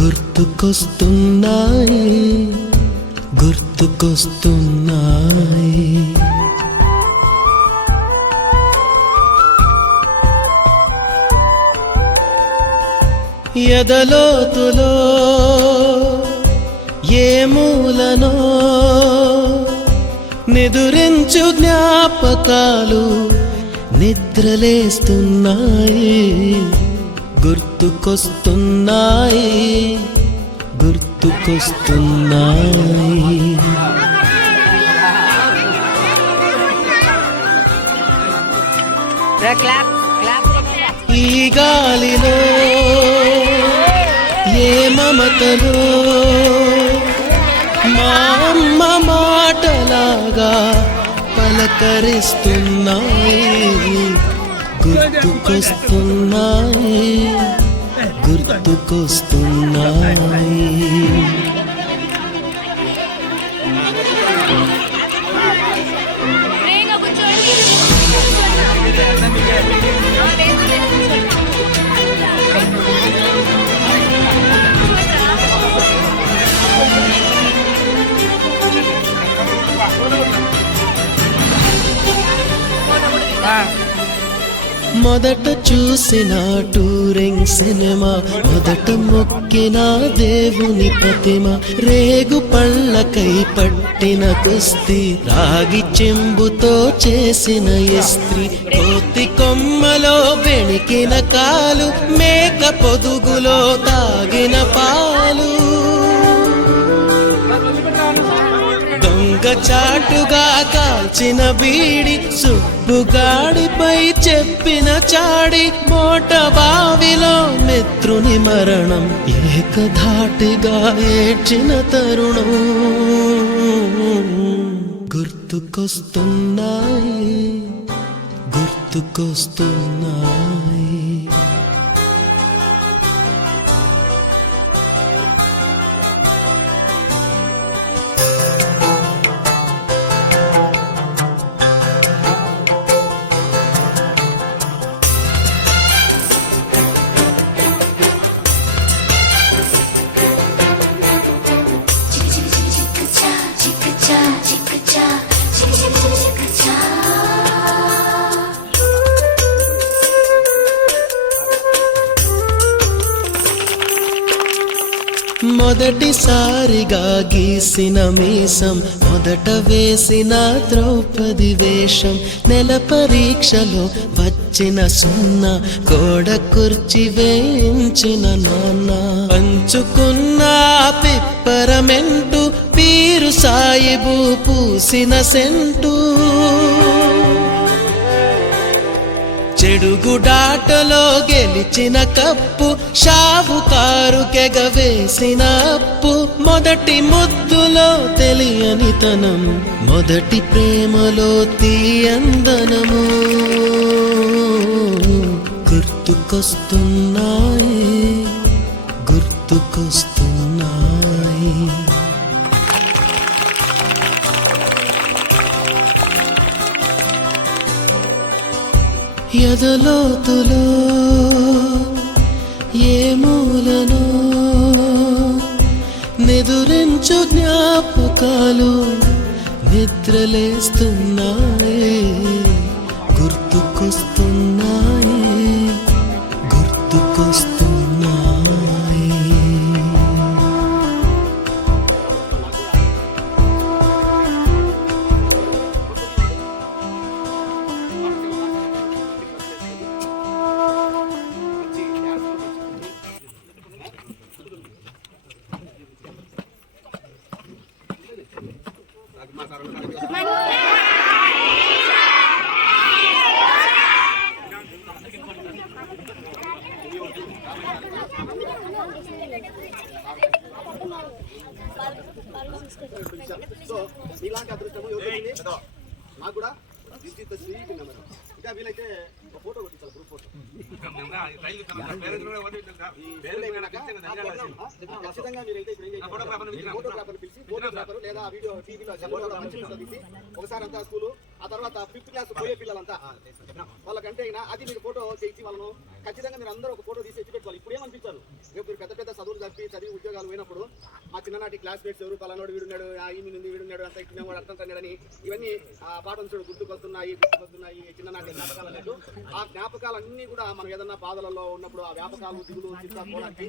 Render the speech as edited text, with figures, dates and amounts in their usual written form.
గుర్తుకొస్తున్నాయి గుర్తుకొస్తున్నాయి ఎదలోతులో ఏ మూలనో నిదురించు జ్ఞాపకాలు నిద్రలేస్తున్నాయి గుర్తుకొస్తున్నాయి గుర్తుకొస్తున్నాయి ఈ గాలిలో ఏ మమతలో మా అమ్మ మాటలాగా పలకరిస్తున్నాయి గుర్తుకొస్తున్నాయి గుర్తుకొస్తున్నాయి మొదట చూసిన టూరింగ్ సినిమా మొదట మొక్కిన దేవుని ప్రతిమ రేగు పళ్ళకై పట్టిన కుస్తీ రాగి చెంబుతో చేసిన ఇస్త్రీ కోతి కొమ్మలో బెణికిన కాలు మేక పొదుగులో తాగిన పాలు చాటుగా కాల్చిన బీడి సుబ్బుగాడిపై చెప్పిన చాడి మోట బావిలో మిత్రుని మరణం ఏకధాటిగా ఏడ్చిన తరుణం గుర్తుకొస్తున్నాయి గుర్తుకొస్తున్నాయి మొదటిసారిగా గీసిన మీసం మొదట వేసిన ద్రౌపది వేషం నెల పరీక్షలో వచ్చిన సున్నా గోడ కుర్చీ వేయించిన నాన్న పంచుకున్న పిప్పరమెంటు పీరు సాయిబు పూసిన సెంటు చెడుగుడాటలో గెలిచిన కప్పు షావుకారు కెగవేసిన అప్పు మొదటి ముద్దులో తెలియనితనం మొదటి ప్రేమలో తీయందనము గుర్తుకొస్తున్నాయి గుర్తుకొస్తున్నాయి ఎదలోతులో ఏ మూలనో నిదురించు జ్ఞాపకాలు నిద్రలేస్తున్నాయి గుర్తుకొస్తున్నాయి గుర్తుకొస్తున్నాయి సో ఇలాంటి అదృష్టము నాకు కూడా ఇంకా వీలైతే ఒక ఫోటో కొట్టించాలి గ్రూప్ ఫోటో ఖచ్చితంగా మీరైతే ఫోటోగ్రాఫర్ పిలిచి ఫోటోగ్రాఫర్ లేదా వీడియో టీవీలో తీసి ఒకసారి అంతా స్కూలు ఆ తర్వాత 5th క్లాస్ పోయే పిల్లలంతా వాళ్ళకంటే అది మీరు ఫోటో చేయించి వాళ్ళను ఖచ్చితంగా మీరు అందరూ ఒక ఫోటో తీసి ఎత్తి పెట్టుకోవాలి. ఇప్పుడు ఏమనిపించారు రేపు మీరు పెద్ద పెద్ద చదువులు చదివి ఉద్యోగాలు పోయినప్పుడు మా చిన్ననాటి క్లాస్మేట్స్ ఎవరు పలానోడు వీడున్నాడు, ఈమె నుండి వీడున్నాడు, అంత ఇట్లా కూడా అర్థం తన్నాడని ఇవన్నీ పాఠం చూడు గుర్తుకొస్తున్నాయి చిన్ననాటి జ్ఞాపకాలు అన్నట్టు. ఆ జ్ఞాపకాలన్నీ కూడా మనం ఏదన్నా బాధలలో ఉన్నప్పుడు ఆ వ్యాపకాలు దిగులు చిత్తా పోవడానికి